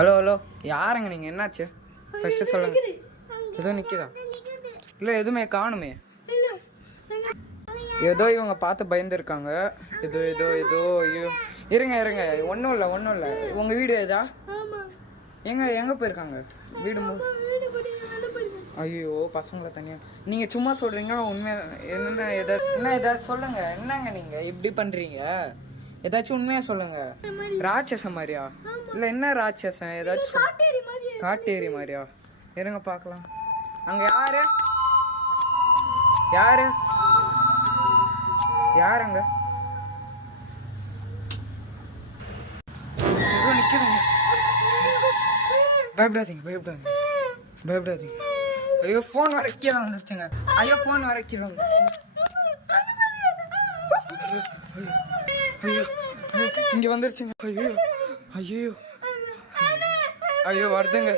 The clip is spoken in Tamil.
ஹலோ ஹலோ, யாருங்க நீங்கள்? என்னாச்சு ஃபஸ்ட்டு சொல்லுங்க. ஏதோ நிற்கிதா? இல்லை, எதுவுமே காணுமே. ஏதோ இவங்க பார்த்து பயந்துருக்காங்க. ஏதோ ஏதோ ஏதோ ஐயோ, இருங்க இருங்க, ஒன்றும் இல்லை. உங்கள் வீடு ஏதா? எங்கே போயிருக்காங்க? வீடு ஐயோ, பசங்களை தனியாக நீங்கள் சும்மா சொல்கிறீங்களா? உண்மை என்ன ஏதாச்சும் சொல்லுங்கள். என்னங்க நீங்கள் இப்படி பண்ணுறீங்க? ஏதாச்சும் உண்மையாக சொல்லுங்கள். ராட்சசம் மாதிரியா? இல்லை, என்ன ராட்சசம்? ஏதாச்சும் காட்டேரி மாதிரியா? இருங்க பார்க்கலாம். அங்கே யாருங்க? ஏதோ நிற்குதுங்க. பயப்படாதீங்க. ஐயோ, ஃபோன் வர கீழே வந்துருச்சுங்க. ஐயோ இங்கே வந்துருச்சுங்க. ஐயோ வருதுங்க.